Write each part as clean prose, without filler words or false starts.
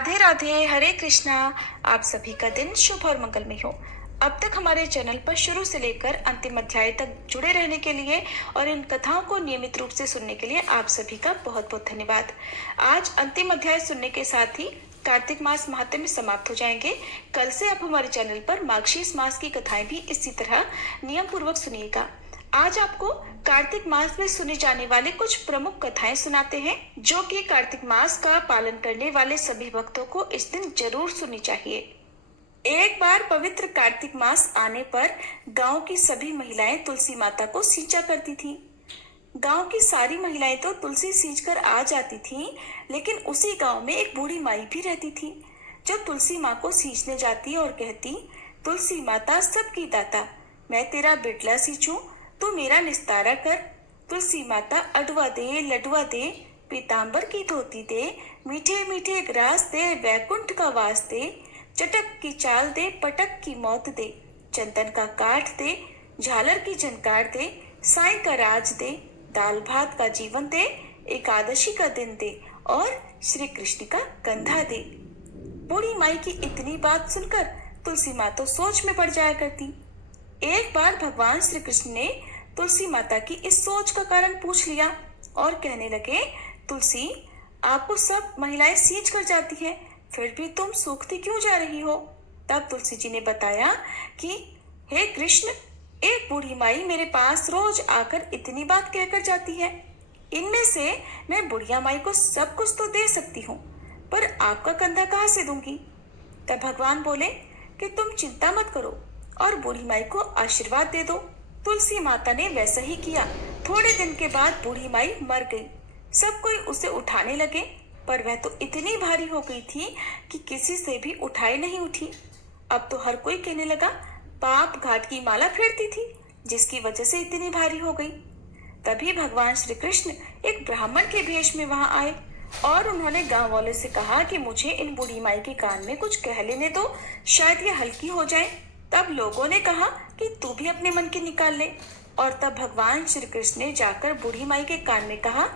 राधे राधे, हरे कृष्णा। आप सभी का दिन शुभ और मंगलमय हो। अब तक हमारे चैनल पर शुरू से लेकर अंतिम अध्याय तक जुड़े रहने के लिए और इन कथाओं को नियमित रूप से सुनने के लिए आप सभी का बहुत बहुत धन्यवाद। आज अंतिम अध्याय सुनने के साथ ही कार्तिक मास महात्म्य समाप्त हो जाएंगे। कल से आप हमारे चैनल पर मार्गशीर्ष मास की कथाएं भी इसी तरह नियम पूर्वक सुनिएगा। आज आपको कार्तिक मास में सुने जाने वाले कुछ प्रमुख कथाएं सुनाते हैं, जो कि कार्तिक मास का पालन करने वाले सभी भक्तों को इस दिन जरूर सुननी चाहिए। एक बार पवित्र कार्तिक मास आने पर गांव की सभी महिलाएं तुलसी माता को सींचा करती थीं। गांव की सारी महिलाएं तो तुलसी सींच कर आ जाती थीं, लेकिन उसी गांव में एक बूढ़ी माई भी रहती थी, जो तुलसी माँ को सींचने जाती और कहती, तुलसी माता सबकी दाता, मैं तेरा बिटला सींचूं, तू मेरा निस्तारा कर। तुलसी माता अडवा दे, लडवा दे, पीतांबर की धोती दे, मीठे मीठे ग्रास दे, वैकुंठ का वास दे, चटक की चाल दे, पटक की मौत दे, चंदन का काठ दे, झालर की झनकार दे, साईं का राज दे, दाल भात का जीवन दे, एकादशी का दिन दे और श्री कृष्ण का कंधा दे। बूढ़ी माई की इतनी बात सुनकर तुलसी माँ तो सोच में पड़ जाया करती। एक बार भगवान श्री कृष्ण ने तुलसी माता की इस सोच का कारण पूछ लिया और कहने लगे, तुलसी, आपको सब महिलाएं सींच कर जाती हैं, फिर भी तुम सूखती क्यों जा रही हो? तब तुलसी जी ने बताया कि हे कृष्ण, एक बूढ़ी माई मेरे पास रोज आकर इतनी बात कहकर जाती है। इनमें से मैं बुढ़िया माई को सब कुछ तो दे सकती हूँ, पर आपका कंधा कहाँ से दूंगी? तब भगवान बोले कि तुम चिंता मत करो और बूढ़ी माई को आशीर्वाद दे दो। तुलसी माता ने वैसा ही किया। थोड़े दिन के बाद बूढ़ी माई मर गई। सब कोई उसे उठाने लगे, पर वह तो इतनी भारी हो गई थी कि किसी से भी उठाई नहीं उठी। अब तो हर कोई कहने लगा, पाप घाट की माला फेरती थी, जिसकी वजह से इतनी भारी हो गई। तभी भगवान श्री कृष्ण एक ब्राह्मण के भेष में वहां आए और उन्होंने गांव वालों से कहा कि मुझे इन बूढ़ी माई के कान में कुछ कह लेने दो, शायद ये हल्की हो जाए। तब लोगों ने कहा कि तू भी अपने मन की निकाल ले, और तब भगवान श्री कृष्ण ने जाकर बूढ़ी माई के कान में कहा,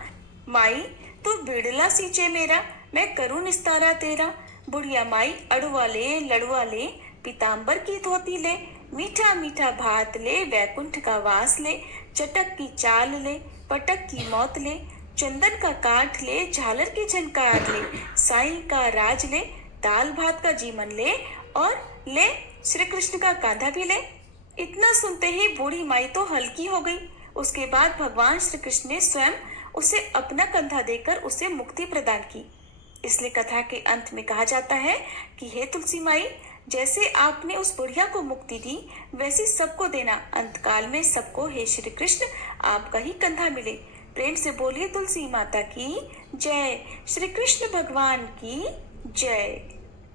माई, तू बिड़ला सींचे मेरा, मैं करूँ निस्तारा तेरा। बुढ़िया माई अड़ुआ ले, लड़ुआ ले, पीतांबर की धोती ले, मीठा मीठा भात ले, वैकुंठ का वास ले, चटक की चाल ले, पटक की मौत ले, चंदन का काठ ले, झालर की झनकार ले, साईं का राज ले, दाल भात का जीवन ले और ले श्री कृष्ण का कांधा भी ले। इतना सुनते ही बूढ़ी माई तो हल्की हो गई। उसके बाद भगवान श्री कृष्ण ने स्वयं उसे अपना कंधा देकर उसे मुक्ति प्रदान की। इसलिए कथा के अंत में कहा जाता है कि हे तुलसी माई, जैसे आपने उस बुढ़िया को मुक्ति दी, वैसी सबको देना। अंतकाल में सबको हे श्री कृष्ण आपका ही कंधा मिले। प्रेम से बोलिए तुलसी माता की जय, श्री कृष्ण भगवान की जय।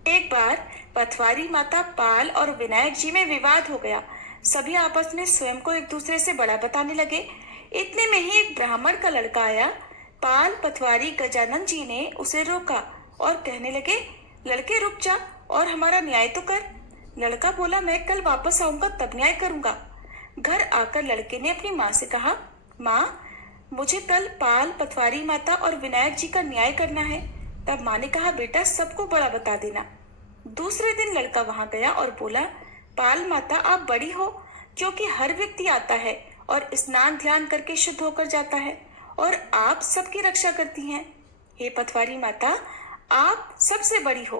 एक बार पथवारी माता पाल और विनायक जी में विवाद हो गया। सभी आपस में स्वयं को एक दूसरे से बड़ा बताने लगे। इतने में ही एक ब्राह्मण का लड़का आया। पाल, पथवारी, गजानन जी ने उसे रोका और कहने लगे, लड़के रुक जा और हमारा न्याय तो कर। लड़का बोला, मैं कल वापस आऊंगा तब न्याय करूंगा। घर आकर लड़के ने अपनी माँ से कहा, माँ, मुझे कल पाल, पथवारी माता और विनायक जी का न्याय करना है। तब माँ ने कहा, बेटा सबको बड़ा बता देना। दूसरे दिन लड़का वहां गया और बोला, पाल माता, आप बड़ी हो, क्योंकि हर व्यक्ति आता है और स्नान ध्यान करके शुद्ध होकर जाता है और आप सबकी रक्षा करती हैं। हे पथवारी माता, आप सबसे बड़ी हो,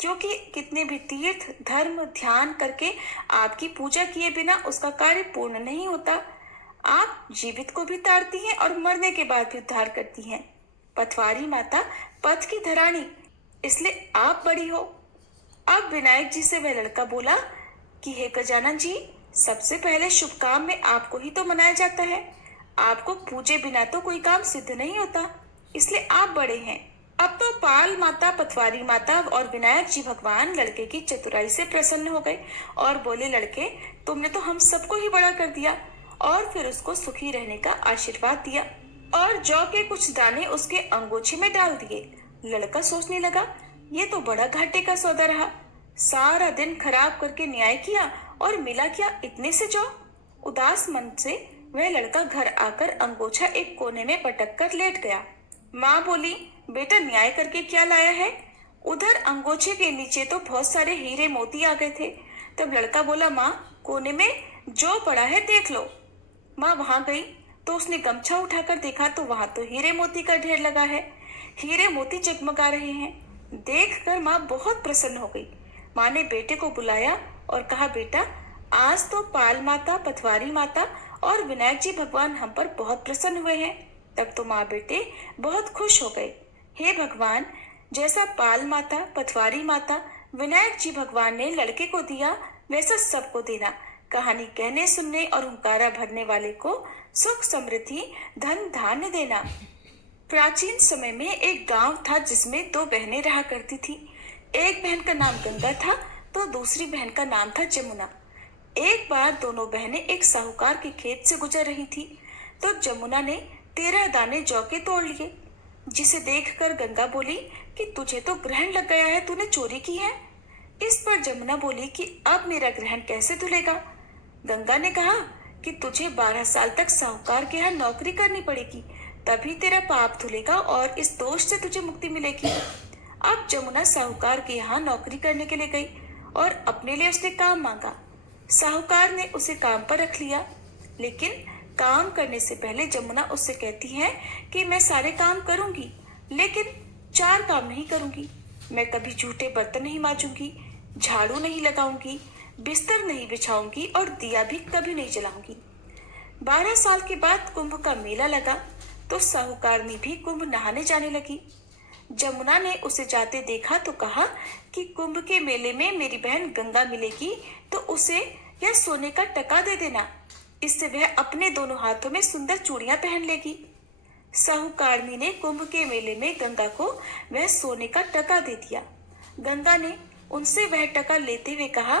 क्योंकि कितने भी तीर्थ, धर्म, ध्यान करके आपकी पूजा किए बिना उसका कार्य पूर्ण नहीं होता। आप जीवित को भी तारती हैं और मरने के बाद भी उद्धार करती हैं। पथवारी माता पथ की धरानी, इसलिए आप बड़ी हो। अब विनायक जी से वह लड़का बोला कि हे गजानन जी, सबसे पहले शुभ काम में आपको ही तो मनाया जाता है। आपको पूजे बिना तो कोई काम सिद्ध नहीं होता, इसलिए आप बड़े हैं। अब तो पाल माता, पथवारी माता और विनायक जी भगवान लड़के की चतुराई से प्रसन्न हो गए और बोले, लड़के, तुमने तो हम सबको ही बड़ा कर दिया। और फिर उसको सुखी रहने का आशीर्वाद दिया और जौ के कुछ दाने उसके अंगोछे में डाल दिए। लड़का सोचने लगा, ये तो बड़ा घाटे का सौदा रहा। सारा दिन खराब करके न्याय किया और मिला क्या, इतने से जौ। उदास मन से वह लड़का घर आकर अंगोछा एक कोने में पटक कर लेट गया। माँ बोली, बेटा न्याय करके क्या लाया है? उधर अंगोछे के नीचे तो बहुत सारे हीरे मोती आ गए थे। तब लड़का बोला, माँ, कोने में जो पड़ा है देख लो। माँ वहां गई तो उसने गमछा उठाकर देखा तो वहां तो हीरे मोती का ढेर लगा है। हीरे मोती जगमगा रहे हैं। देखकर माँ बहुत प्रसन्न हो गई। माँ ने बेटे को बुलाया और कहा, बेटा, आज तो पाल माता, पथवारी माता और विनायक जी भगवान हम पर बहुत प्रसन्न हुए हैं। तब तो माँ बेटे बहुत खुश हो गए। हे भगवान, जैसा पाल माता, पथवारी माता, विनायक जी भगवान ने लड़के को दिया, वैसा सबको देना। कहानी कहने, सुनने और हुंकारा भरने वाले को सुख, समृद्धि, धन, धान्य देना। प्राचीन समय में एक गांव था जिसमें दो बहनें रहा करती थी। एक बहन का नाम गंगा था तो दूसरी बहन का नाम था जमुना। एक बार दोनों बहनें एक साहूकार के खेत से गुजर रही थी तो जमुना ने 13 दाने जौ के तोड़ लिए, जिसे देखकर गंगा बोली कि तुझे तो ग्रहण लग गया है, तूने चोरी की है। इस पर जमुना बोली कि अब मेरा ग्रहण कैसे धुलेगा। गंगा ने कहा कि तुझे 12 साल तक साहूकार के यहाँ नौकरी करनी पड़ेगी, तभी तेरा पाप धुलेगा और इस दोष से तुझे मुक्ति मिलेगी। अब जमुना साहूकार के यहाँ नौकरी करने के लिए गई और अपने लिए उसने काम मांगा। साहूकार ने उसे काम पर रख लिया, लेकिन काम करने से पहले जमुना उससे कहती है कि मैं सारे काम करूंगी, लेकिन 4 काम नहीं करूंगी। मैं कभी झूठे बर्तन नहीं मांजूंगी, झाड़ू नहीं लगाऊंगी, बिस्तर नहीं बिछाऊंगी और दिया भी कभी नहीं जलाऊंगी। 12 साल के बाद कुंभ का मेला लगा तो साहूकारनी भी कुंभ नहाने जाने लगी। जमुना ने उसे जाते देखा तो कहा कि कुंभ के मेले में मेरी बहन गंगा मिलेगी तो उसे यह सोने का टका दे देना, इससे वह अपने दोनों हाथों में सुंदर चूड़ियां पहन लेगी। साहूकारनी ने कुंभ के मेले में गंगा को वह सोने का टका दे दिया। गंगा ने उनसे वह टका लेते हुए कहा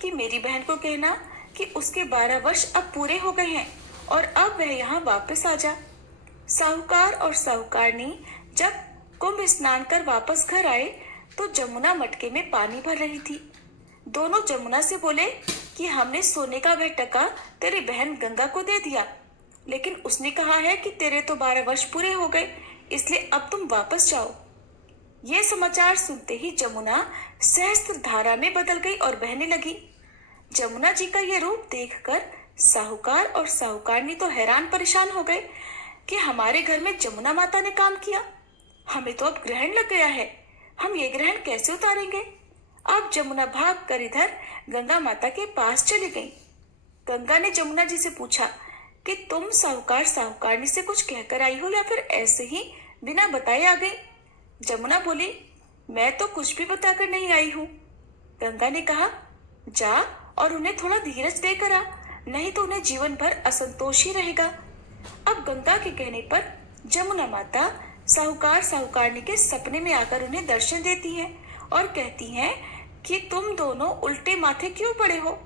कि मेरी बहन को कहना कि उसके 12 वर्ष अब पूरे हो गए हैं और अब वह यहाँ वापस आ जा। साहूकार और साहूकारनी जब कुंभ स्नान कर वापस घर आए तो जमुना मटके में पानी भर रही थी। दोनों जमुना से बोले कि हमने सोने का वह टका तेरी बहन गंगा को दे दिया, लेकिन उसने कहा है कि तेरे तो 12 वर्ष पूरे हो गए, इसलिए अब तुम वापस जाओ। ये समाचार सुनते ही जमुना सहस्त्र धारा में बदल गई और बहने लगी। जमुना जी का ये रूप देखकर साहूकार और साहूकारनी तो हैरान परेशान हो गए कि हमारे घर में जमुना माता ने काम किया, हमें तो अब ग्रहण लग गया है, हम ये ग्रहण कैसे उतारेंगे। अब जमुना भाग कर इधर गंगा माता के पास चली गई। गंगा ने जमुना जी से पूछा कि तुम साहूकार साहूकारनी से कुछ कहकर आई हो या फिर ऐसे ही बिना बताए आ गई। जमुना बोली, मैं तो कुछ भी बताकर नहीं आई हूँ। गंगा ने कहा, जा और उन्हें थोड़ा धीरज देकर आ, नहीं तो उन्हें जीवन भर असंतोष ही रहेगा। अब गंगा के कहने पर जमुना माता साहूकार साहूकारनी के सपने में आकर उन्हें दर्शन देती है और कहती हैं कि तुम दोनों उल्टे माथे क्यों पड़े हो,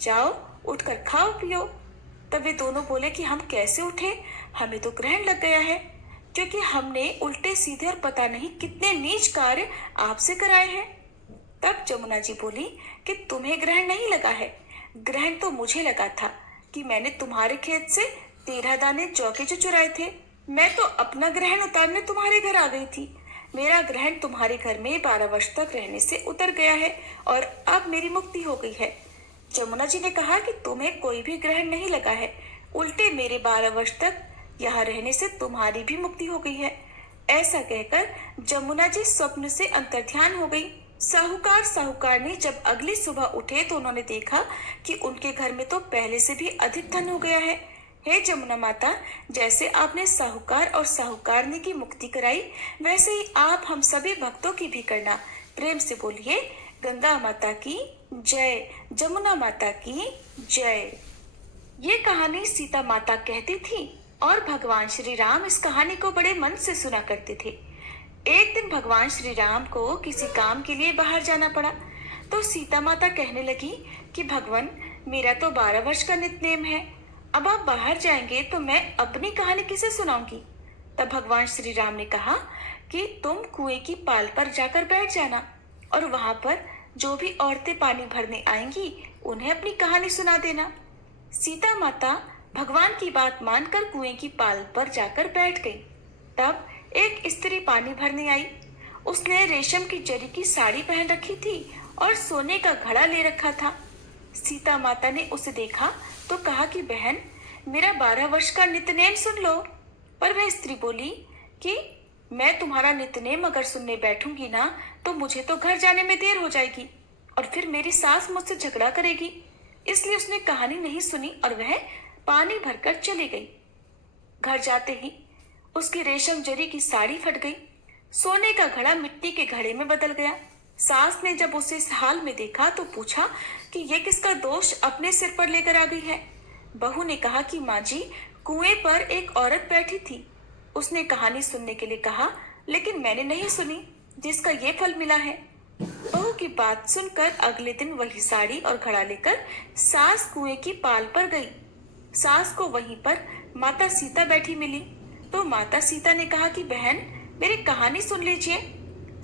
जाओ उठकर खाओ पियो। तब वे दोनों बोले कि हम कैसे उठे, हमें तो ग्रहण लग गया है, क्योंकि हमने उल्टे सीधे और पता नहीं कितने नीच कार्य आपसे कराए हैं। तब जमुना जी बोली कि तुम्हें ग्रहण नहीं लगा है, ग्रहण तो मुझे लगा था कि मैंने तुम्हारे खेत से 13 दाने जौ के जो चुराए थे। मैं तो अपना ग्रहण उतारने तुम्हारे घर आ गई थी। मेरा ग्रहण तुम्हारे घर में 12 वर्ष तक रहने से उतर गया है और अब मेरी मुक्ति हो गई है। जमुना जी ने कहा कि तुम्हें कोई भी ग्रहण नहीं लगा है, उल्टे मेरे 12 वर्ष तक यहाँ रहने से तुम्हारी भी मुक्ति हो गई है। ऐसा कहकर जमुना जी स्वप्न से अंतर्ध्यान हो गई। साहूकार साहूकारनी जब अगली सुबह उठे तो उन्होंने देखा कि उनके घर में तो पहले से भी अधिक धन हो गया है। हे जमुना माता, जैसे आपने साहूकार और साहूकारनी की मुक्ति कराई, वैसे ही आप हम सभी भक्तों की भी करना। प्रेम से बोलिए, गंगा माता की जय, जमुना माता की जय। ये कहानी सीता माता कहती थी और भगवान श्री राम इस कहानी को बड़े मन से सुना करते थे। एक दिन भगवान श्री राम को किसी काम के लिए बाहर जाना पड़ा तो सीता माता कहने लगी कि भगवान, मेरा तो 12 वर्ष का नित्यनेम है, अब आप बाहर जाएंगे तो मैं अपनी कहानी किसे सुनाऊंगी। तब भगवान श्री राम ने कहा कि तुम कुएं की पाल पर जाकर बैठ जाना और वहां पर जो भी औरतें पानी भरने आएंगी उन्हें अपनी कहानी सुना देना। सीता माता भगवान की बात मानकर कुएं की पाल पर जाकर बैठ गई। तब एक स्त्री पानी भरने आई उसने रेशम की जरी की साड़ी पहन रखी थी और सोने का घड़ा ले रखा था। सीता माता ने उसे देखा तो कहा कि बहन, मेरा 12 वर्ष का नित्यनेम सुन लो। पर वह स्त्री बोली कि मैं तुम्हारा नित्यनेम अगर सुनने बैठूंगी ना तो मुझे तो घर जाने में देर हो जाएगी और फिर मेरी सास मुझसे झगड़ा करेगी। इसलिए उसने कहानी नहीं सुनी और वह पानी भरकर चली गई। घर जाते ही उसकी रेशम जरी की साड़ी फट गई। सोने का घड़ा मिट्टी के घड़े में बदल गया। सास ने जब उसे इस हाल में देखा तो पूछा कि यह किसका दोष अपने सिर पर लेकर आ गई है। बहू ने कहा कि माँ जी, कुएं पर एक औरत बैठी थी। उसने कहानी सुनने के लिए कहा, लेकिन मैंने नहीं सुनी, जिसका ये फल मिला है। बहू की बात सुनकर अगले दिन वही साड़ी और घड़ा लेकर सास कुएं की पाल पर गई। सास को वहीं पर माता सीता बैठी मिली तो माता सीता ने कहा कि बहन, मेरी कहानी सुन लीजिए।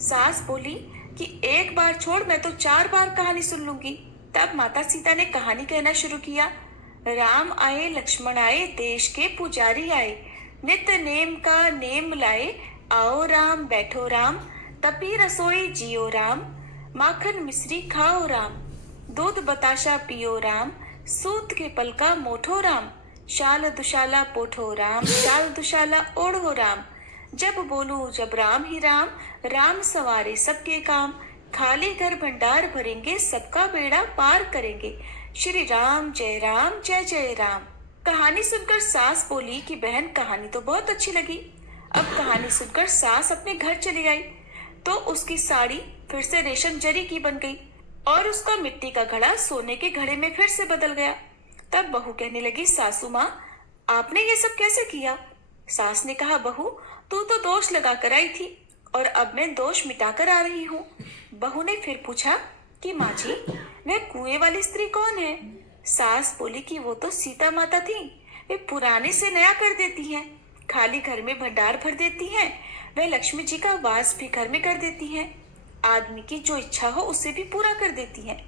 सास बोली कि एक बार छोड़, मैं तो 4 बार कहानी सुन लूंगी। तब माता सीता ने कहानी कहना शुरू किया। राम आए, लक्ष्मण आए, देश के पुजारी आए, नित्य नेम का नेम लाए, आओ राम बैठो राम, तपी रसोई जियो राम, माखन मिश्री खाओ राम, दूध बताशा पियो राम, सूत के पल का मोठो राम, शाल दुशाला पोठो राम, शाल दुशाला ओढ़ो राम, जब बोलूं जब राम ही राम, राम सवारे सबके काम, खाली घर भंडार भरेंगे, सबका बेड़ा पार करेंगे, श्री राम जय जय राम। कहानी सुनकर सास बोली कि बहन, कहानी तो बहुत अच्छी लगी। अब कहानी सुनकर सास अपने घर चली आई तो उसकी साड़ी फिर से रेशम जरी की बन गई और उसका मिट्टी का घड़ा सोने के घड़े में फिर से बदल गया। तब बहू कहने लगी, सासू माँ, आपने ये सब कैसे किया? सास ने कहा, बहू, तू तो दोष लगा कर आई थी और अब मैं दोष मिटाकर आ रही हूँ। बहू ने फिर पूछा कि माँ जी, वह कुएं वाली स्त्री कौन है? सास बोली कि वो तो सीता माता थी। वे पुराने से नया कर देती हैं, खाली घर में भंडार भर देती हैं, वह लक्ष्मी जी का वास भी घर में कर देती हैं, आदमी की जो इच्छा हो उसे भी पूरा कर देती हैं।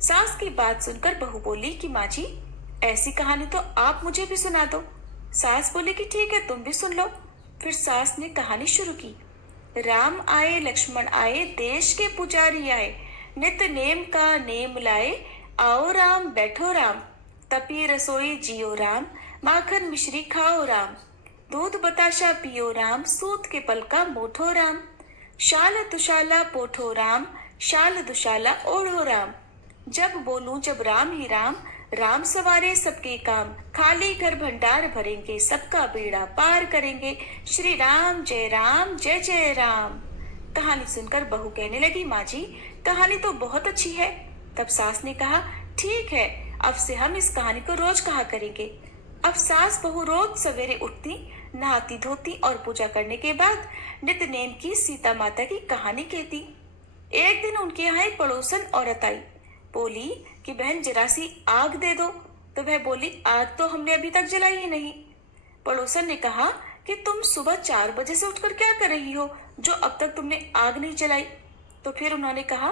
सास की बात सुनकर बहू बोली कि माँ जी, ऐसी कहानी तो आप मुझे भी सुना दो। सास बोली कि ठीक है, तुम भी सुन लो। फिर सास ने कहानी शुरू की। राम आए, लक्ष्मण आए, देश के पुजारी आए, नित्य नेम का नेम लाए, आओ राम बैठो राम, तपी रसोई जियो राम, माखन मिश्री खाओ राम, दूध बताशा पियो राम, सूत के पल का मोठो राम, शाल दुशाला पोठो राम, शाल दुशाला ओढ़ो राम, जब बोलूं जब राम ही राम, राम सवारे सबके काम, खाली घर भंडार भरेंगे, सबका बेड़ा पार करेंगे, श्री राम जय राम। कहानी सुनकर बहू कहने लगी, माँ जी, कहानी तो बहुत अच्छी है। तब सास ने कहा, ठीक है, अब से हम इस कहानी को रोज कहा करेंगे। अब सास बहू रोज सवेरे उठती, नहाती धोती और पूजा करने के बाद नित्य नेम की सीता माता की कहानी कहती। एक दिन उनके यहाँ एक पड़ोसन औरत आई। बोली कि बहन, जरा सी आग दे दो। तो वह बोली, आग तो हमने अभी तक जलाई ही नहीं। पड़ोसन ने कहा कि तुम सुबह 4 बजे से उठकर क्या कर रही हो जो अब तक तुमने आग नहीं जलाई? तो फिर उन्होंने कहा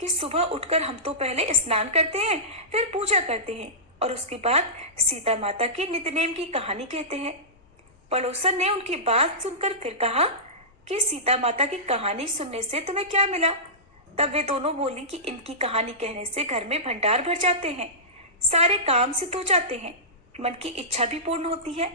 कि सुबह उठकर हम तो पहले स्नान करते हैं, फिर पूजा करते हैं और उसके बाद सीता माता की नित्यनेम की कहानी कहते हैं। पड़ोसन ने उनकी बात सुनकर फिर कहा कि सीता माता की कहानी सुनने से तुम्हें क्या मिला? तब वे दोनों बोली कि इनकी कहानी कहने से घर में भंडार भर जाते हैं, सारे काम सिद्ध हो जाते हैं, मन की इच्छा भी पूर्ण होती है।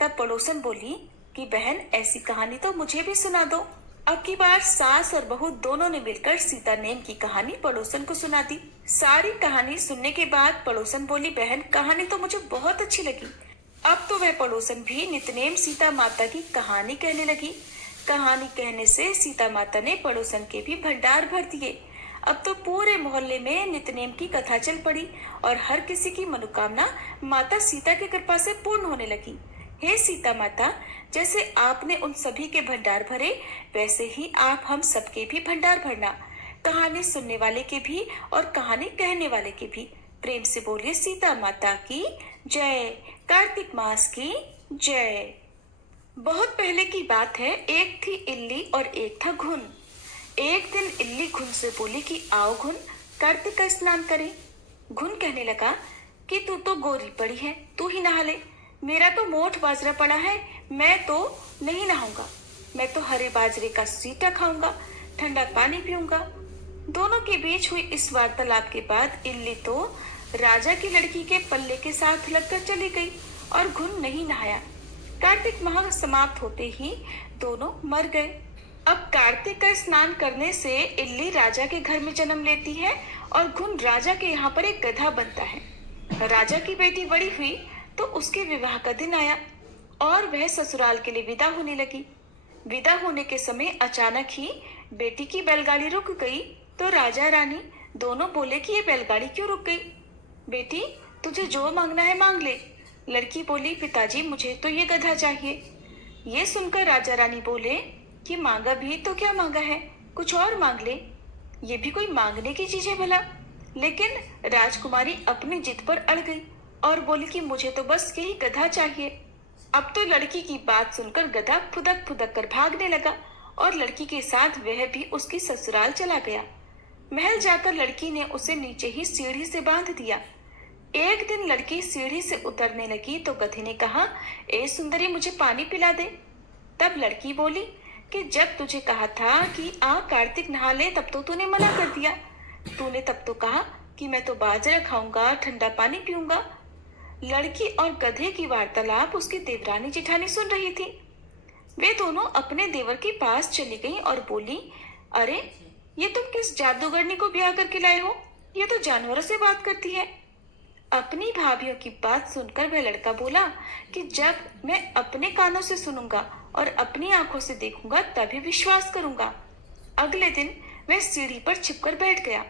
तब पड़ोसन बोली कि बहन, ऐसी कहानी तो मुझे भी सुना दो। अब की बार सास और बहू दोनों ने मिलकर सीता नेम की कहानी पड़ोसन को सुना दी। सारी कहानी सुनने के बाद पड़ोसन बोली, बहन, कहानी तो मुझे बहुत अच्छी लगी। अब तो वह पड़ोसन भी नित्यनेम सीता माता की कहानी कहने लगी। कहानी कहने से सीता माता ने पड़ोसन के भी भंडार भर दिए। अब तो पूरे मोहल्ले में नित्यनेम की कथा चल पड़ी और हर किसी की मनोकामना माता सीता की कृपा से पूर्ण होने लगी। हे सीता माता, जैसे आपने उन सभी के भंडार भरे, वैसे ही आप हम सबके भी भंडार भरना, कहानी सुनने वाले के भी और कहानी कहने वाले के भी। प्रेम से बोलिए सीता माता की जय। कार्तिक मास की जय। बहुत पहले की बात है, एक थी इल्ली और एक था घुन। एक दिन इल्ली घुन से बोली कि आओ घुन, कार्तिक का स्नान करें। घुन कहने लगा कि तू तो गोरी पड़ी है, तू ही नहा ले, मेरा तो मोठ बाजरा पड़ा है, मैं तो नहीं नहाऊंगा। मैं तो हरे बाजरे का सीटा खाऊंगा, ठंडा पानी पीऊंगा। दोनों के बीच हुई इस वार्तालाप के बाद इल्ली तो राजा की लड़की के पल्ले के साथ लगकर चली गई और घुन नहीं नहाया। कार्तिक माह समाप्त होते ही दोनों मर गए। अब कार्तिक का स्नान करने से इल्ली राजा के घर में जन्म लेती है और घुन राजा के यहाँ पर एक गधा बनता है। राजा की बेटी बड़ी हुई तो उसके विवाह का दिन आया और वह ससुराल के लिए विदा होने लगी। विदा होने के समय अचानक ही बेटी की बैलगाड़ी रुक गई तो राजा रानी दोनों बोले कि ये बैलगाड़ी क्यों रुक गई। बेटी, तुझे जो मांगना है मांग ले। लड़की बोली, पिताजी मुझे तो ये गधा चाहिए। ये सुनकर राजा रानी बोले कि मांगा भी तो क्या मांगा है, कुछ और मांग ले। ये भी कोई मांगने की चीज है भला। लेकिन राजकुमारी अपनी जिद पर अड़ गई और बोली कि मुझे तो बस यही गधा चाहिए। अब तो लड़की की बात सुनकर गधा फुदक फुदक कर भागने लगा और लड़की के साथ वह भी उसकी ससुराल चला गया। महल जाकर लड़की ने उसे नीचे ही सीढ़ी से बांध दिया। एक दिन लड़की सीढ़ी से उतरने लगी तो गधे ने कहा, ए सुंदरी, मुझे पानी पिला दे। तब लड़की बोली कि जब तुझे कहा था कि आ कार्तिक नहा ले तब तो तूने मना कर दिया। तूने तब तो कहा कि मैं तो बाजरा खाऊंगा, ठंडा पानी पीऊंगा। लड़की और गधे की वार्तालाप उसकी देवरानी जेठानी सुन रही थी। वे दोनों अपने देवर के पास चली गईं और बोली, अरे ये तुम किस जादूगरनी को ब्याह करके लाए हो? ये तो जानवरों से बात करती है। अपनी भाभियों की बात सुनकर वह लड़का बोला कि जब मैं अपने कानों से सुनूंगा और अपनी आंखों से देखूंगा तभी विश्वास करूंगा। अगले दिन वह सीढ़ी पर छिपकर बैठ गया।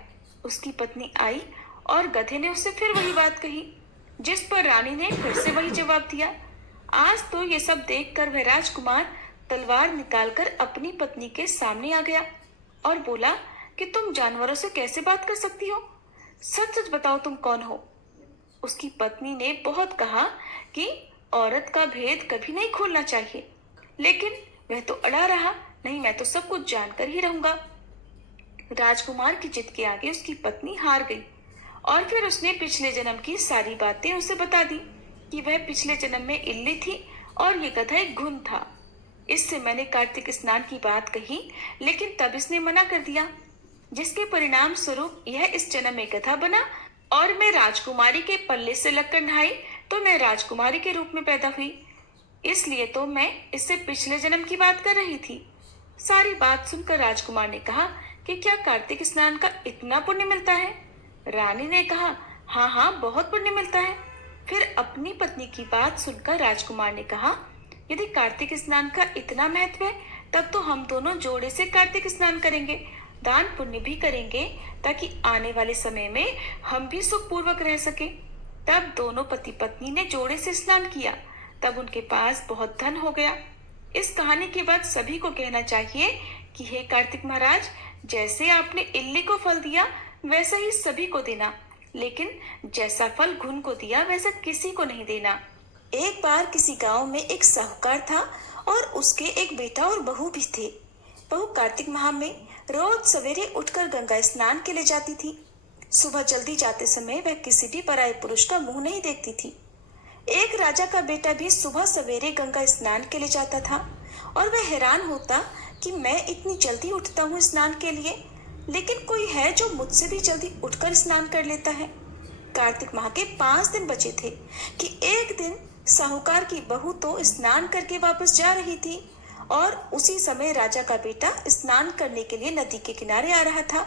उसकी पत्नी आई और गधे ने उससे फिर वही बात कही, जिस पर रानी ने फिर से वही जवाब दिया। आज तो ये सब देखकर वह राजकुमार तलवार निकालकर अपनी पत्नी के सामने आ गया और बोला कि तुम जानवरों से कैसे बात कर सकती हो? सच सच बताओ, तुम कौन हो? उसकी पत्नी ने बहुत कहा कि औरत का भेद कभी नहीं खोलना चाहिए, लेकिन वह तो अड़ा रहा, नहीं मैं तो सब कुछ जानकर ही रहूंगा। राजकुमार की जिद के आगे उसकी पत्नी हार गई और फिर उसने पिछले जन्म की सारी बातें उसे बता दी कि वह पिछले जन्म में इल्ली थी और ये गधा एक घुन था। इससे मैंने कार्तिक स्नान की बात कही, लेकिन तब इसने मना कर दिया, जिसके परिणाम स्वरूप यह इस जन्म में गधा बना और मैं राजकुमारी के पल्ले से लगकर नहाई तो मैं राजकुमारी के रूप में पैदा हुई। इसलिए तो मैं इससे पिछले जन्म की बात कर रही थी। सारी बात सुनकर राजकुमार ने कहा कि क्या कार्तिक स्नान का इतना पुण्य मिलता है? रानी ने कहा, हाँ हाँ, बहुत पुण्य मिलता है। फिर अपनी पत्नी की बात सुनकर राजकुमार ने कहा, यदि कार्तिक स्नान का इतना महत्व है तब तो हम दोनों जोड़े से कार्तिक स्नान करेंगे, दान पुण्य भी करेंगे, ताकि आने वाले समय में हम भी सुखपूर्वक रह सके। तब दोनों पति पत्नी ने जोड़े से स्नान किया। तब उनके पास बहुत धन हो गया। इस कहानी के बाद सभी को कहना चाहिए कि हे कार्तिक महाराज, जैसे आपने इल्ली को फल दिया वैसा ही सभी को देना, लेकिन जैसा फल घुन को दिया वैसा किसी को नहीं देना। एक बार किसी गांव में एक साहूकार था और उसके एक बेटा और बहू भी थे। बहू कार्तिक माह में रोज सवेरे उठकर गंगा स्नान के लिए जाती थी। सुबह जल्दी जाते समय वह किसी भी पराये पुरुष का मुंह नहीं देखती थी। एक राजा का बेटा भी सुबह सवेरे गंगा स्नान के लिए जाता था और वह हैरान होता कि मैं इतनी जल्दी उठता हूँ स्नान के लिए, लेकिन कोई है जो मुझसे भी जल्दी उठकर स्नान कर लेता है। कार्तिक माह के 5 दिन बचे थे कि एक दिन साहूकार की बहू तो स्नान करके वापस जा रही थी और उसी समय राजा का बेटा स्नान करने के लिए नदी के किनारे आ रहा था।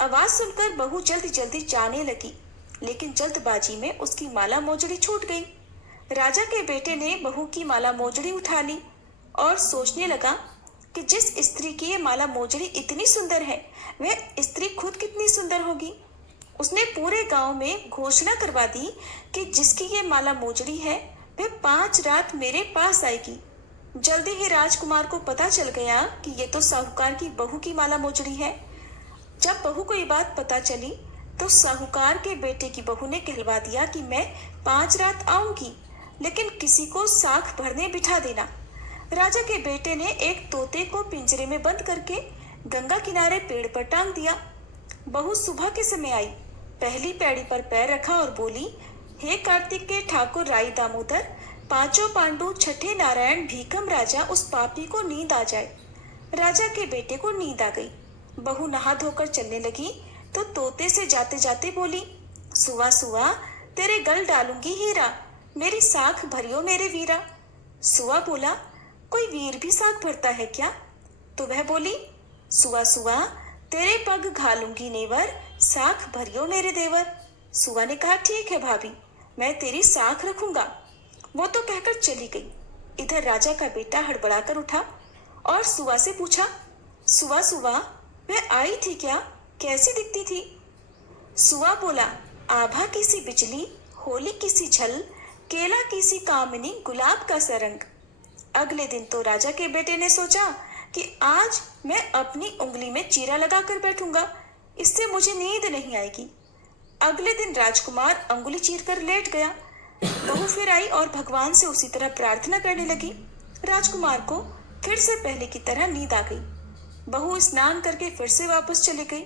आवाज सुनकर बहू जल्दी जल्दी जाने लगी, लेकिन जल्दबाजी में उसकी माला मोजड़ी छूट गई। राजा के बेटे ने बहू की माला मोजड़ी उठा ली और सोचने लगा कि जिस स्त्री की ये माला मोजड़ी इतनी सुंदर है, वह स्त्री खुद कितनी सुंदर होगी। उसने पूरे गांव में घोषणा करवा दी कि जिसकी ये माला मोजड़ी है वह 5 रात मेरे पास आएगी। जल्दी ही राजकुमार को पता चल गया कि ये तो साहूकार की बहू की माला मोजड़ी है। जब बहू को ये बात पता चली तो साहूकार के बेटे की बहू ने कहलवा दिया कि मैं 5 रात आऊंगी, लेकिन किसी को साख भरने बिठा देना। राजा के बेटे ने एक तोते को पिंजरे में बंद करके गंगा किनारे पेड़ पर टांग दिया। बहू सुबह के समय आई, पहली पैड़ी पर पैर रखा और बोली, हे कार्तिक के ठाकुर राई दामोदर, पांचों पांडु छठे नारायण भीकम राजा उस पापी को नींद आ जाए। राजा के बेटे को नींद आ गई। बहू नहा धोकर चलने लगी तो तोते से जाते जाते बोली, सुआ सुआ तेरे गल डालूंगी हीरा, मेरी साख भरियो मेरे वीरा। सुआ बोला, कोई वीर भी साख भरता है क्या? तो वह बोली, सुआ सुआ तेरे पग घालूंगी नेवर, साख भरियो मेरे देवर। सुआ ने कहा, ठीक है भाभी, मैं तेरी साख रखूंगा। वो तो कहकर चली गई। इधर राजा का बेटा हड़बड़ाकर उठा और सुआ से पूछा, सुआ सुआ वह आई थी क्या? कैसी दिखती थी? सुआ बोला, आभा की सी बिजली, होली की सी झल, केला की सी कामिनी, गुलाब का सा रंग। अगले दिन तो राजा के बेटे ने सोचा कि आज मैं अपनी उंगली में चीरा लगाकर बैठूंगा, इससे मुझे नींद नहीं आएगी। अगले दिन राजकुमार अंगुली चीर कर लेट गया। बहू फिर आई और भगवान से उसी तरह प्रार्थना करने लगी। राजकुमार को फिर से पहले की तरह नींद आ गई। बहू स्नान करके फिर से वापस चली गई।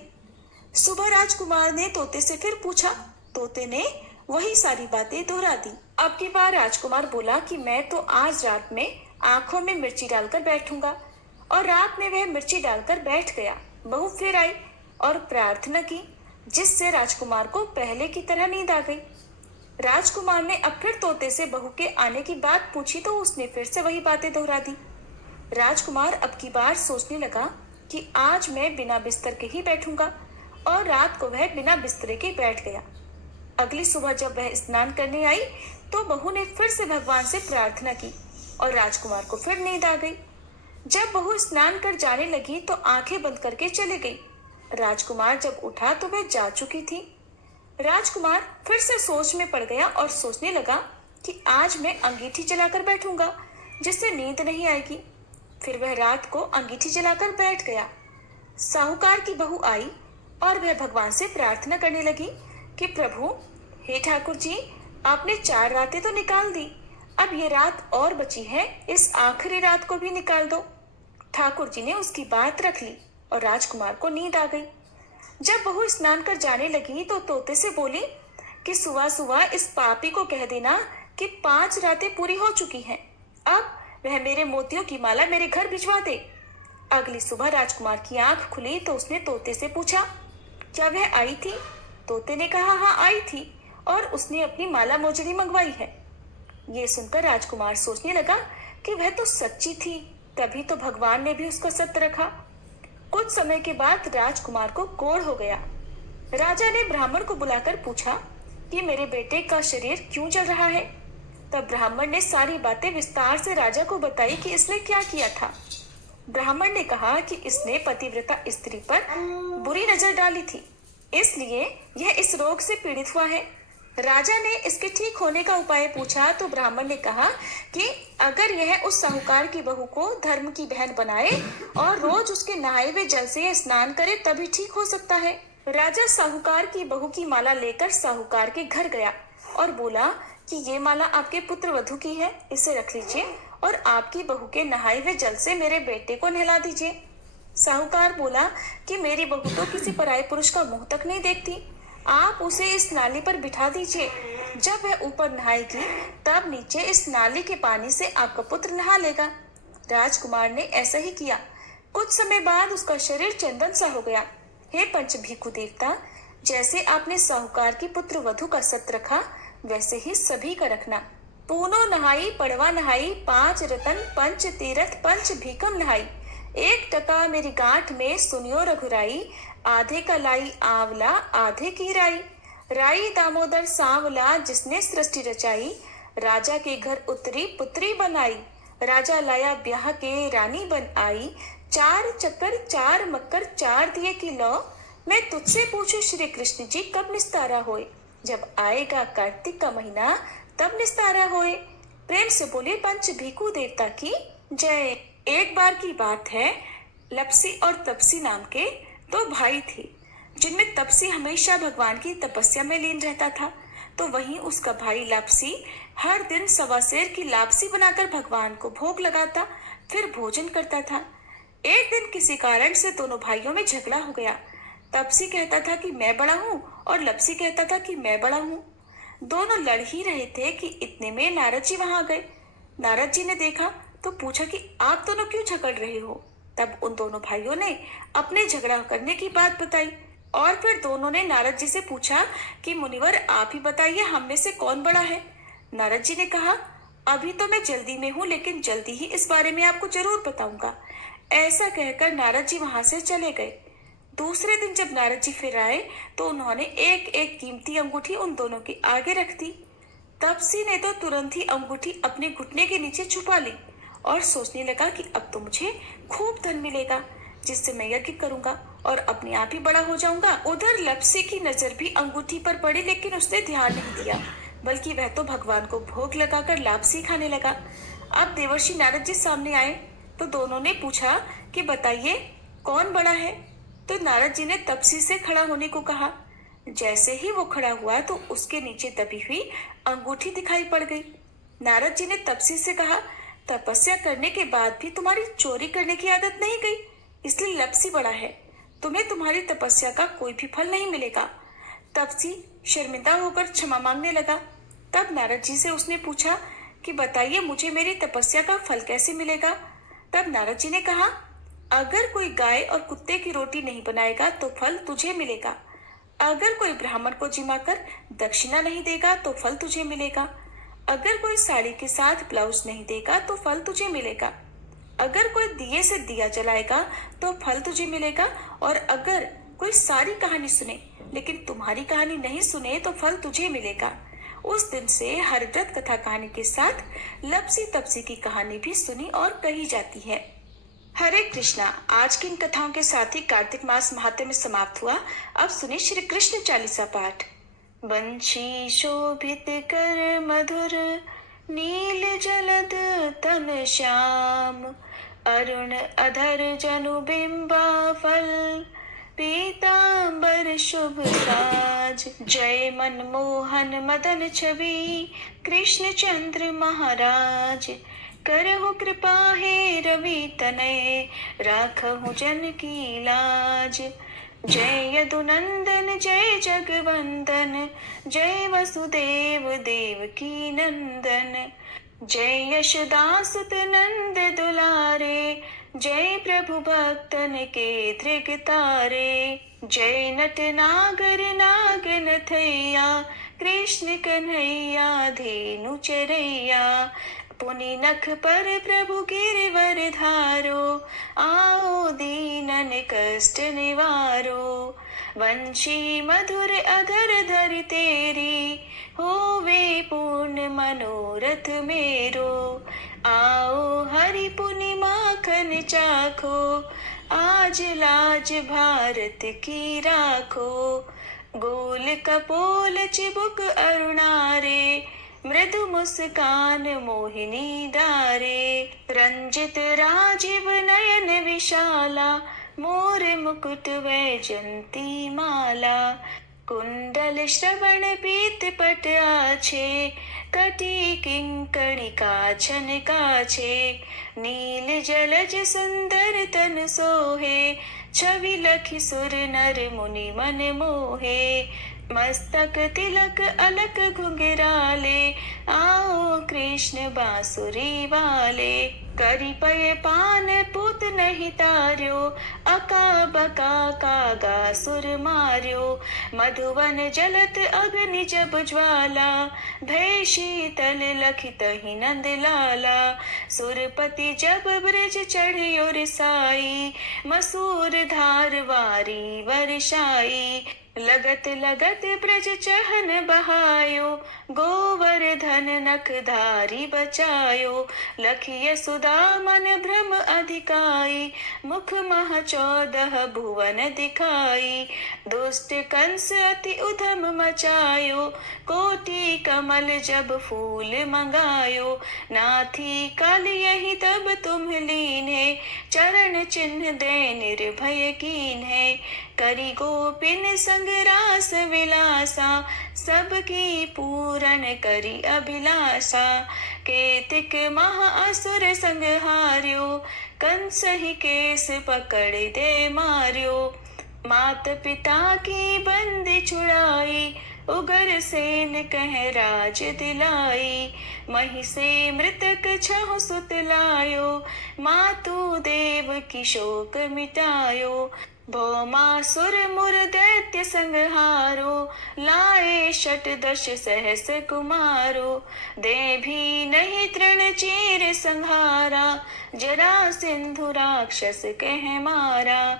सुबह राजकुमार ने तोते से फिर पूछा। तोते ने वही सारी बातें दोहरा दी। अब की बार राजकुमार बोला कि मैं तो आज रात में आंखों में मिर्ची डालकर बैठूंगा, और रात में वह मिर्ची डालकर बैठ गया। बहू फिर आई और प्रार्थना की, जिससे राजकुमार को पहले की तरह नींद आ गई। राजकुमार ने अब फिर तोते से बहू के आने की बात पूछी तो उसने फिर से वही बातें दोहरा दी। राजकुमार अब की बार सोचने लगा कि आज मैं बिना बिस्तर के ही बैठूंगा, और रात को वह बिना बिस्तरे के बैठ गया। अगली सुबह जब वह स्नान करने आई तो बहू ने फिर से भगवान से प्रार्थना की और राजकुमार को फिर नींद आ गई। जब बहू स्नान कर जाने लगी तो आंखें बंद करके चली गई। राजकुमार जब उठा तो वह जा चुकी थी। राजकुमार फिर से सोच में पड़ गया और सोचने लगा कि आज मैं अंगीठी जलाकर बैठूंगा, जिससे नींद नहीं आएगी। फिर वह रात को अंगीठी जलाकर बैठ गया। साहूकार की बहू आई और वह भगवान से प्रार्थना करने लगी कि प्रभु, हे ठाकुर जी, आपने 4 रातें तो निकाल दी, अब ये रात और बची है, इस आखिरी रात को भी निकाल दो। ठाकुर जी ने उसकी बात रख ली और राजकुमार को नींद आ गई। जब बहू स्नान कर जाने लगी तो तोते से बोली कि सुबह सुबह इस पापी को कह देना कि 5 रातें पूरी हो चुकी हैं, अब वह मेरे मोतियों की माला मेरे घर भिजवा दे। अगली सुबह राजकुमार की आंख खुली तो उसने तोते से पूछा, क्या वह आई थी? तोते ने कहा, हाँ आई थी, और उसने अपनी माला मोजड़ी मंगवाई है। ये सुनकर राजकुमार सोचने लगा कि वह तो सच्ची थी, तभी तो भगवान ने भी उसका सत्य रखा। कुछ समय के बाद राजकुमार को कोढ़ हो गया। राजा ने ब्राह्मण को बुलाकर पूछा कि मेरे बेटे का शरीर क्यों जल रहा है। तब ब्राह्मण ने सारी बातें विस्तार से राजा को बताई कि इसने क्या किया था। ब्राह्मण ने कहा कि इसने पतिव्रता स्त्री पर बुरी नजर डाली थी, इसलिए यह इस रोग से पीड़ित हुआ है। राजा ने इसके ठीक होने का उपाय पूछा तो ब्राह्मण ने कहा कि अगर यह उस साहूकार की बहू को धर्म की बहन बनाए और रोज उसके नहाए हुए जल से स्नान करे तभी ठीक हो सकता है। राजा साहूकार की बहू की माला लेकर साहूकार के घर गया और बोला कि ये माला आपके पुत्र वधू की है, इसे रख लीजिए और आपकी बहू के नहाए हुए जल से मेरे बेटे को नहला दीजिए। साहूकार बोला कि मेरी बहू तो किसी पराये पुरुष का मुंह तक नहीं देखती, आप उसे इस नाली पर बिठा दीजिए। जब वह ऊपर नहाएगी तब नीचे इस नाली के पानी से आपका पुत्र नहा लेगा। राजकुमार ने ऐसा ही किया। कुछ समय बाद उसका शरीर चंदन सा हो गया। हे पंच भिक्खु देवता, जैसे आपने साहूकार की पुत्र वधू का सत्य रखा वैसे ही सभी का रखना। पूनो नहाई पड़वा नहाई, 5 रतन पंच तीरथ पंच भीकम नहाई, 1 टका मेरी गांठ में सुनियो रघुराई, आधे का लाई आंवला आधे की राई, राई दामोदर सांवला जिसने सृष्टि रचाई, राजा के घर उतरी पुत्री बनाई, राजा लाया ब्याह के रानी बन आई, 4 चक्कर 4 मक्कर 4 दिए की लौ, मैं तुझसे पूछूं श्री कृष्ण जी कब निस्तारा होए, जब आएगा कार्तिक का महीना तब निस्तारा होए। प्रेम से बोले पंच भिक्खु देवता की जय। एक बार की बात है, लपसी और तपसी नाम के 2 भाई थे, जिनमें तपसी हमेशा भगवान की तपस्या में लीन रहता था, तो वहीं उसका भाई लापसी हर दिन सवा सेर की लापसी बनाकर भगवान को भोग लगाता, फिर भोजन करता था। एक दिन किसी कारण से दोनों भाइयों में झगड़ा हो गया। तपसी कहता था कि मैं बड़ा हूँ और लपसी कहता था कि मैं बड़ा हूँ। दोनों लड़ ही रहे थे कि इतने में नारद जी वहां आ गए। नारद जी ने देखा तो पूछा कि आप दोनों क्यों झगड़ रहे हो। तब उन दोनों भाइयों ने अपने झगड़ा करने की बात बताई और फिर दोनों ने नारद जी से पूछा कि मुनिवर आप ही बताइए हम में से कौन बड़ा है। नारद जी ने कहा अभी तो मैं जल्दी में हूँ लेकिन जल्दी ही इस बारे में आपको जरूर बताऊंगा। ऐसा कहकर नारद जी वहां से चले गए। दूसरे दिन जब नारद जी फिर आए तो उन्होंने एक एक कीमती अंगूठी उन दोनों के आगे रख दी। तपसी ने तो तुरंत ही अंगूठी अपने घुटने के नीचे छुपा ली और सोचने लगा कि अब तो मुझे खूब धन मिलेगा जिससे मैं यज्ञ करूंगा और अपने आप ही बड़ा हो जाऊंगा। उधर लपसी की नजर भी अंगूठी पर पड़ी लेकिन उसने ध्यान नहीं दिया बल्कि वह तो भगवान को भोग लगाकर लापसी खाने लगा। अब देवर्षि नारद जी सामने आए तो दोनों ने पूछा कि बताइए कौन बड़ा है। तो नारद जी ने तपसी से खड़ा होने को कहा। जैसे ही वो खड़ा हुआ तो उसके नीचे दबी हुई अंगूठी दिखाई पड़ गई। नारद जी ने तपसी से कहा तपस्या करने के बाद भी तुम्हारी चोरी करने की आदत नहीं गई, इसलिए लपसी बड़ा है। तुम्हें तुम्हारी तपस्या का कोई भी फल नहीं मिलेगा। तपसी शर्मिंदा होकर क्षमा मांगने लगा। तब नारद जी से उसने पूछा कि बताइए मुझे मेरी तपस्या का फल कैसे मिलेगा। तब नारद जी ने कहा अगर कोई गाय और कुत्ते की रोटी नहीं बनाएगा तो फल तुझे मिलेगा। अगर कोई ब्राह्मण को जिमाकर दक्षिणा नहीं देगा तो फल तुझे मिलेगा। अगर कोई साड़ी के साथ ब्लाउज नहीं देगा तो फल तुझे मिलेगा। अगर कोई दिए से दिया जलाएगा तो फल तुझे मिलेगा। और अगर कोई सारी कहानी सुने लेकिन तुम्हारी कहानी नहीं सुने तो फल तुझे मिलेगा। उस दिन से हरिव्रत कथा कहानी के साथ लपसी तपसी की कहानी भी सुनी और कही जाती है। हरे कृष्णा। आज की इन कथाओं के साथ ही कार्तिक मास महात्म्य समाप्त हुआ। अब सुनिए श्री कृष्ण चालीसा पाठ। बंशी शोभित कर मधुर नील जलद तन श्याम अरुण अधर जनु बिंबा फल पीतांबर शुभ साज। जय मनमोहन मदन छवि कृष्ण चंद्र महाराज। करहु कृपा हे रवि तनय राखहु जन की लाज। जय यदुनंदन जय जगवंदन जय वसुदेव देवकी नंदन। जय यशोदासुत नंद दुलारे जय प्रभु भक्तन के धृग तारे। जय नट नागर नागन थैया कृष्ण कन्हैया धेनु चरैया। पुनि नख पर प्रभु गिरवर धारो आओ दीनन कष्ट निवारो। वंशी मधुर अधर धर तेरी होवे पूर्ण मनोरथ मेरो। आओ हरि पुनि माखन चाखो आज लाज भारत की राखो। गोल कपोल चिबुक अरुणारे मृदु मुस्कान मोहिनी डारे। रंजित राजीव नयन विशाला मोर मुकुट वैजंती माला। कुंडल श्रवण पीत पट आछे कटी किंकणी काछन काछे। नील जलज सुंदर तन सोहे छवि लखि सुर नर मुनि मन मोहे। मस्तक तिलक अलक घुंघराले आओ कृष्ण बांसुरी वाले। करी पय पान पूत नहीं तार्यो अका बका कागा सुर मार्यो। मधुवन जलत अग्नि जब ज्वाला भय शीतल लखित ही नंद लाला। सुरपति जब ब्रज चढ़ियो रिसाई मसूर धार वारी वर्षाई। लगत लगत ब्रज चहन बहायो गोवर्धन नख धारी बचायो। लखिय सुदा मन भ्रम अधिकाई मुख मह 14 भुवन दिखाई। दुष्ट कंस अति उधम मचायो कोटि कमल जब फूल मंगायो। नाथी काल यही तब तुम लीन्हे चरण चिन्ह दे निर्भय कीन्हे। करी गोपिन संग रास विलासा सबकी पूरन करी अभिलाषा। केतिक महा असुर संग हार्यो कंस ही केस पकड़ दे मार्यो। मात पिता की बंदी छुड़ाई उगर सेन कह राज दिलाई, मही से मृतक छहु सुत लायो, मातु देव की शोक मिटायो, भौमासुर मुर दैत्य संहारो, लाए शत दश सहस कुमारो, दे भी नहीं तृण चीर संहारा, जरा सिंधु राक्षस कह मारा,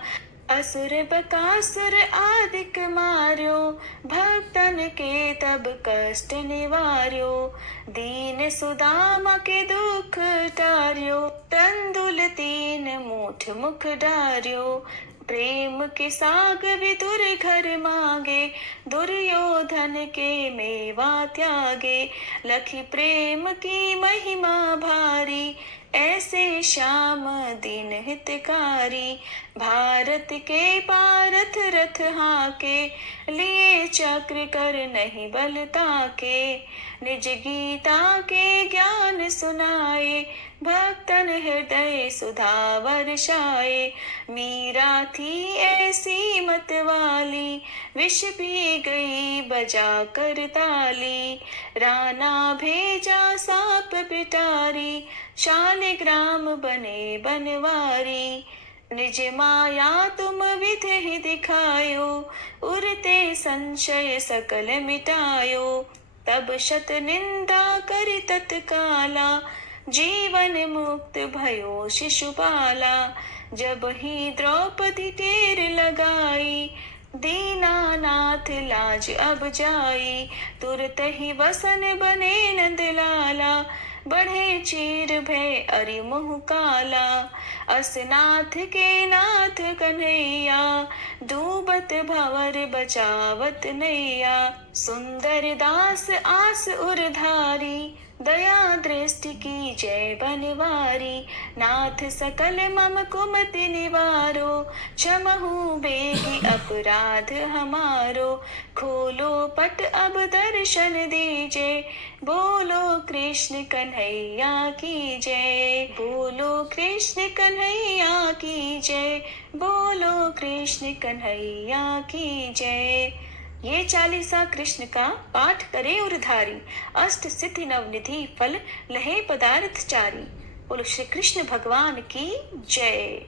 असुर बकासुर आदिक मार्यो, भक्तन के तब कष्ट निवार्यो, दीन सुदामा के दुख टार्यो, तंदुल तीन मूठ मुख डार्यो, प्रेम के साग विदुर घर मांगे, दुर्योधन के मेवा त्यागे, लखी प्रेम की महिमा भारी, ऐसे श्याम दीन हितकारी, भारत के पारथ रथ हाके, लिए चक्र कर नहीं बल ताके, निज गीता के ज्ञान सुनाए, भक्तन हृदय सुधा वर्षाए, मीरा थी ऐसी मत वाली, विष पी गई बजा कर ताली, राणा भेजा सांप पिटारी, शालिग्राम बने बनवारी, निज माया तुम विधि ही दिखायो, उरते संशय सकल मिटायो, तब शत निंदा करि तत्काला, जीवन मुक्त भयो शिशुपाला, जब ही द्रौपदी टेर लगाई, दीनानाथ लाज अब जाई, तुरत ही वसन बने नंदलाला, बढ़े चीर भय अरि मुह काला, असनाथ के नाथ कन्हैया, डूबत भंवर बचावत नैया, सुंदर दास आस उरधारी, दया दृष्टि की जय बनवारी, नाथ सकल मम कुमति निवारो, क्षमहु बेगी अपराध हमारो, खोलो पट अब दर्शन दीजे, बोलो कृष्ण कन्हैया की जय, बोलो कृष्ण कन्हैया की जय, बोलो कृष्ण कन्हैया की जय। ये चालीसा कृष्ण का पाठ करे उरधारी, अष्ट सिद्धि नवनिधि फल लहे पदार्थ चारी। बोलो श्री कृष्ण भगवान की जय।